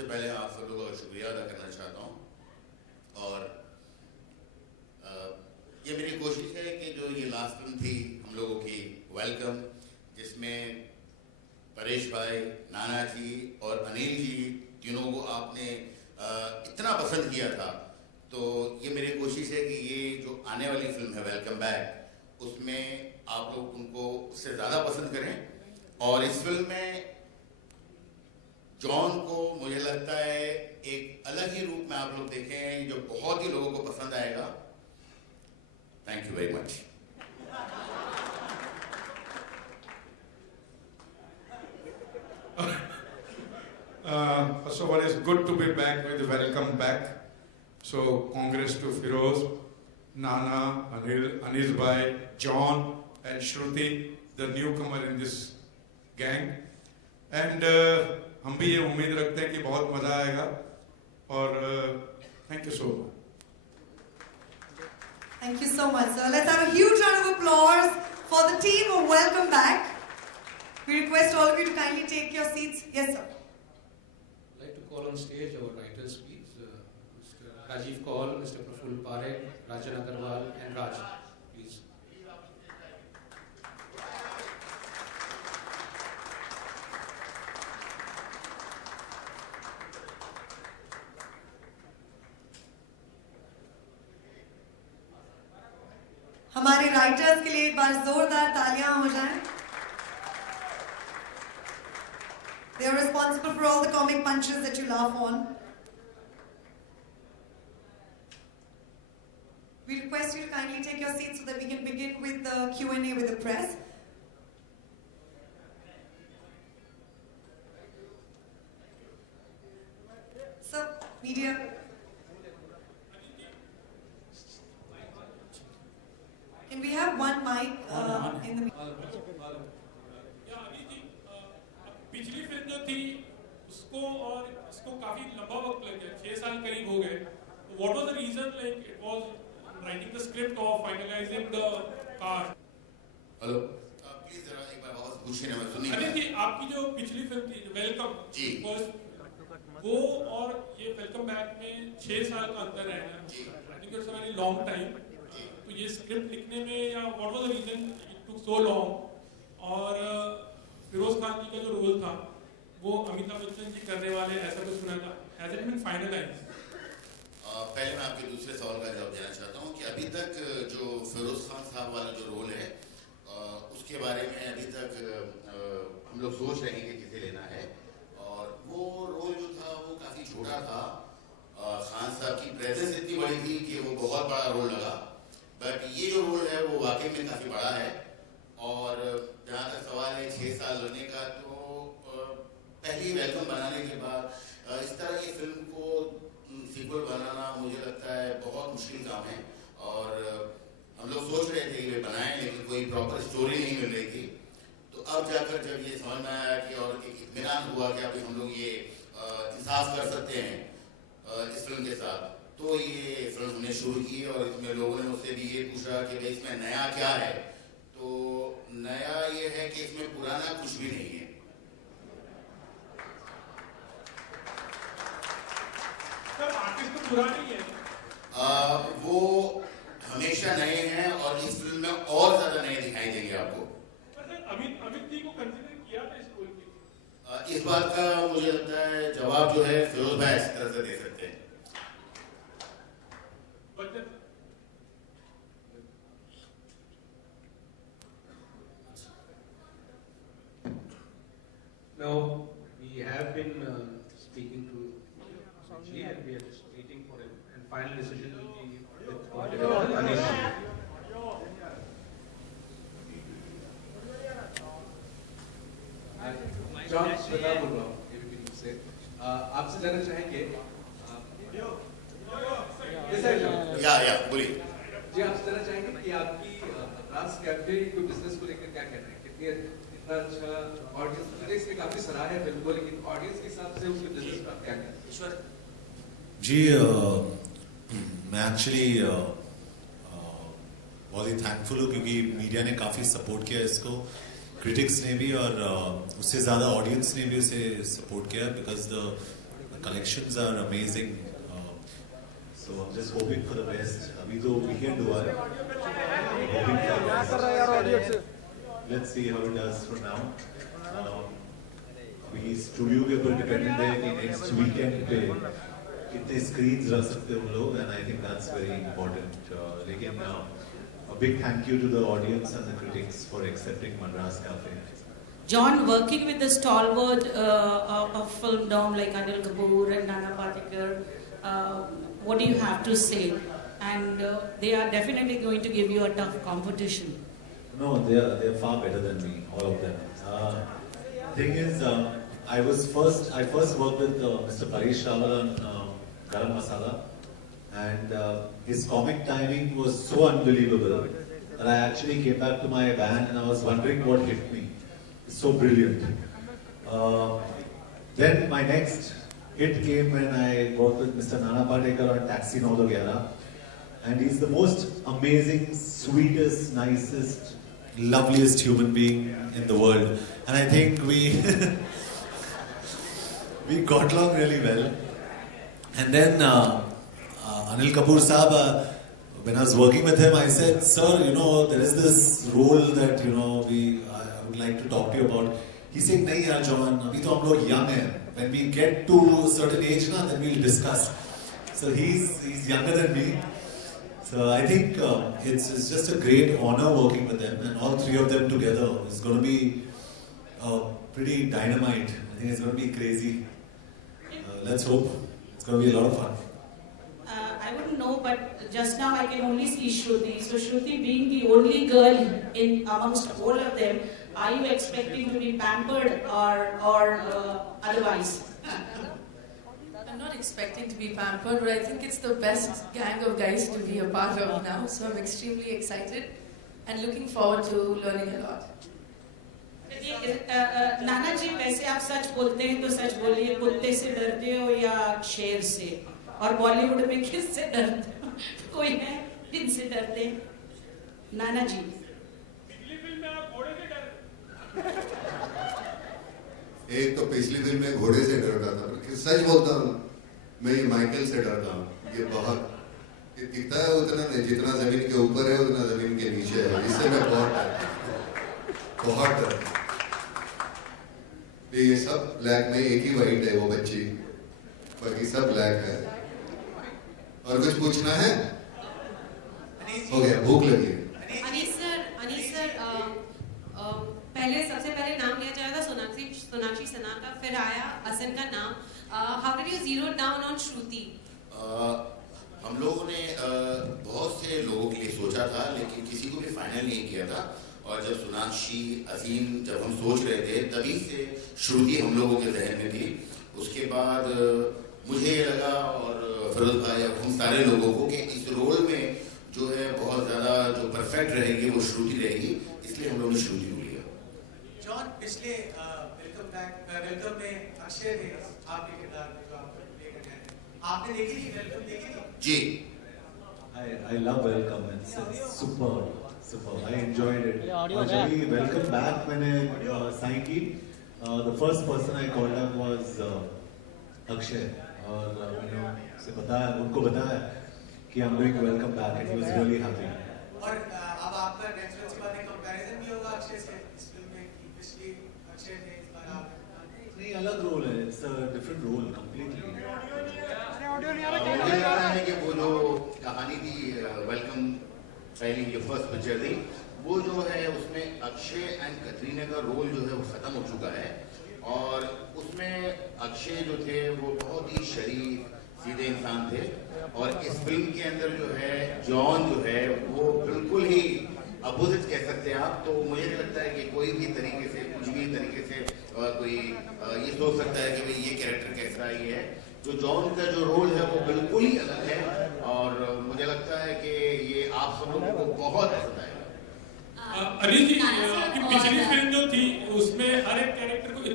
सबसे पहले आप सब लोगों का शुक्रिया अदा करना चाहता हूँ और ये मेरी कोशिश है कि जो ये लास्ट फिल्म थी हम लोगों की वेलकम, जिसमें परेश भाई, नाना जी और अनिल जी तीनों को आपने इतना पसंद किया था, तो ये मेरी कोशिश है कि ये जो आने वाली फिल्म है वेलकम बैक, उसमें आप लोग उनको उससे ज़्यादा पसंद करें। और इस फिल्म में जॉन को मुझे लगता है एक अलग ही रूप में आप लोग देखें जो बहुत ही लोगों को पसंद आएगा। Thank you very much. First of all, it's good to be back with Welcome Back. So, congrats to Firoz, Nana, Anil, Anis Bhai, John, and Shruti, the newcomer in this gang. And हम भी ये उम्मीद रखते हैं कि बहुत मजा आएगा और thank you so much. Thank you so much, sir. Let's have a huge round of applause for the team of Welcome Back. We request all of you to kindly take your seats. Yes, sir. I'd like to call on stage our writers, please. Mr. Rajiv Kaul, Mr. Praful Parekh, Rajan Agarwal, and Raj, please. हमारे राइटर्स के लिए एक बार जोरदार तालियां हो जाएं। They are responsible for all the comic punches that you laugh on. We request you to kindly take your seats so that we can begin with the Q&A with the press. So, media. Can we have one mic in the पिछली फिल्म जो थी उसको और इसको काफी लंबा वक्त लग गया, 6 साल करीब हो गए। What was the reason? Like it was writing the script or finalizing the cast. Hello, please जरा एक बार वापस पूछिए ना, मैं सुन नहीं अरे पाया। जी, आपकी जो पिछली फिल्म थी वेलकम जी, वो और ये वेलकम बैक में 6 साल का अंतर है ना। I think it's a very long time. तो ये स्क्रिप्ट लिखने में या what was the reason it took so long? और फिरोज खान जी का जो रोल था वो अमिताभ बच्चन जी करने वाले, ऐसा कुछ सुना था। Has it been finalised? पहले मैं आपके दूसरे सवाल का जवाब देना चाहता हूँ कि अभी तक जो फिरोज खान साहब वाला जो रोल है उसके बारे में अभी तक हम लोग सोच रहे हैं कि किसे लेना है। और वो रोल जो था वो काफ़ी छोटा था। खान साहब की प्रेजेंस इतनी बड़ी थी कि वो बहुत बड़ा रोल लगा, बट ये जो रोल है वो वाकई में काफ़ी बड़ा है। और जहाँ तक सवाल है 6 साल लगने का, तो पहली वेलकम बनाने के बाद इस तरह की फिल्म को सीक्वल बनाना मुझे लगता है बहुत मुश्किल काम है। और हम लोग सोच रहे थे कि वे बनाएं, लेकिन कोई प्रॉपर स्टोरी नहीं मिल रही थी। तो अब जाकर जब ये समझ में आया कि और एक इत्मीनान हुआ कि अभी हम लोग ये इंसाफ कर सकते हैं इस फिल्म के साथ, तो ये फिल्म हमने शुरू की। और इसमें लोगों ने मुझसे भी ये पूछा कि भाई इसमें नया क्या है, तो नया ये है कि इसमें पुराना कुछ भी नहीं है। सर, आर्टिस्ट तो पुरानी है। वो हमेशा नए हैं और इस फिल्म में और ज्यादा नए दिखाई देंगे आपको। अमित जी को कंसीडर किया था इस रोल के? इस बात का मुझे लगता है जवाब जो है फिरोज भाई इस तरह से दे सकते हैं। Now, we have been speaking to G and we are just waiting for him. And final decision will be with Anish. John Shweta बोल रहा हूँ एबीपी न्यूज़ से। आपसे जानना चाहेंगे या बोलिए जी, आपसे जानना चाहेंगे कि आपकी राज कैफे को बिजनेस को लेकर क्या कहना है? कितनी इतना अच्छा ऑडियंस ने इसने काफी सराहा है फिल्म को, लेकिन ऑडियंस के हिसाब से उसके बिजनेस पर क्या कहना है? ईश्वर जी, मैं एक्चुअली बहुत ही थैंकफुल हूँ क्योंकि मीडिया ने काफ़ी सपोर्ट किया इसको, क्रिटिक्स ने भी और उससे ज़्यादा ऑडियंस ने भी उसे सपोर्ट किया, because the collections are amazing. So I'm just hoping for the best. अभी तो weekend हुआ है. Hoping for the best. Let's see how it does for now. अभी स्टूडियो के ऊपर डिपेंडेंट है कि नेक्स्ट वीकेंड पे कितने स्क्रीन्स रख सकते हैं हम लोग, and I think that's very important. लेकिन a big thank you to the audience and the critics for accepting Madras Cafe. John, working with the stalwart of filmdom like Anil Kapoor and Nana Patekar, what do you have to say? And they are definitely going to give you a tough competition. No, they're far better than me, all of them. Thing is, I first worked with Mr. Paresh Rawal on Garam Masala, and his comic timing was so unbelievable that I actually came back to my van and I was wondering what hit me. It's so brilliant. Then my next hit came when I worked with Mr. Nana Patekar on Taxi 911, and he's the most amazing, sweetest, nicest, loveliest human being in the world, and I think we we got along really well. And then Anil Kapoor Saab, when I was working with him, I said, sir, you know, there is this role that, you know, I would like to talk to you about. He said, nahi yaar John, abhi to hum log young hain. When we get to a certain age, then we'll discuss. So he's younger than me. So I think it's just a great honor working with them, and all three of them together is going to be pretty dynamite. I think it's going to be crazy. Let's hope. It's going to be a lot of fun. I wouldn't know, but just now I can only see Shruti. So Shruti, being the only girl in amongst all of them, are you expecting to be pampered or otherwise? I'm not expecting to be pampered, but I think it's the best gang of guys to be a part of now. So I'm extremely excited and looking forward to learning a lot. नाना जी, वैसे आप सच बोलते हैं तो सच बोलिए, कुत्ते से डरते हो या शेर से? और बॉलीवुड में किससे डरते हो? कोई है जिनसे डरते हैं? नाना जी, पिछली फिल्म में आप घोड़े से डर एक तो पिछली फिल्म में घोड़े से डरता था, सच बोलता हूँ, मैं ये माइकल से डरता हूँ. ये बहुत दिखता है उतना नहीं, जितना जमीन के ऊपर है उतना जमीन के नीचे है. इससे मैं बहुत डरता. ये सब ब्लैक में, एक ही वाइट है वो बच्ची, बाकी सब ब्लैक है. और कुछ पूछना है? हो गया, भूख लगी. अनीस सर, सबसे पहले नाम लिया जाएगा सोनाक्षी सना का, फिर आया असन का नाम. How did you zero down on Shruti? हम लोगों ने बहुत से लोगों के लिए सोचा था, लेकिन किसी को भी फाइनल नहीं किया था. और जब सोनाक्षी, अजीम, जब हम सोच रहे थे, तभी से श्रुति हम लोगों के जहन में थी. उसके बाद मुझे ये लगा, और फिरोज भाई और हम सारे लोगों को, कि इस रोल में जो है बहुत ज़्यादा जो परफेक्ट रहेगी वो श्रुति रहेगी, इसलिए हम लोगों ने श्रुति को लिया. जॉन, पिछले वेलकम में अक्षय थे आपके किरदार में, जो आप प्ले कर रहे हैं, आपने देखी थी वेलकम? देखी थी जी. I love Welcome. It's superb. I enjoyed it. Actually, Welcome Back मैंने साइन की, the first person I called up was Akshay, और मैंने उनको बताया कि I'm doing Welcome Back, and he was really happy. और अब आपका नेचुरल सी बात है, कंपैरिजन भी होगा अक्षय से इस फिल्म में, कि पिछली अक्षय थे, इस बार आप? नहीं, अलग रोल है. It's a different role completely. मुझे लग रहा है कि वो जो कहानी थी वेलकम, पहली जो फर्स्ट पिक्चर थी, वो जो है उसमें अक्षय एंड कटरीना का रोल जो है वो ख़त्म हो चुका है. और उसमें अक्षय जो थे वो बहुत ही शरीफ सीधे इंसान थे, और इस फिल्म के अंदर जो है जॉन जो है वो बिल्कुल ही अपोजिट कह सकते हैं आप. तो मुझे नहीं लगता है कि कोई भी तरीके से, कुछ भी तरीके से कोई ये सोच सकता है कि भाई ये कैरेक्टर कैसा ही है. जो जॉन का जो रोल है वो बिल्कुल ही अलग है, और मुझे लगता है कि ये आप सब लोगों को बहुत पसंद आएगा. अनिल जी, आपकी पिछली फिल्म जो थी उसमें हर एक कैरेक्टर को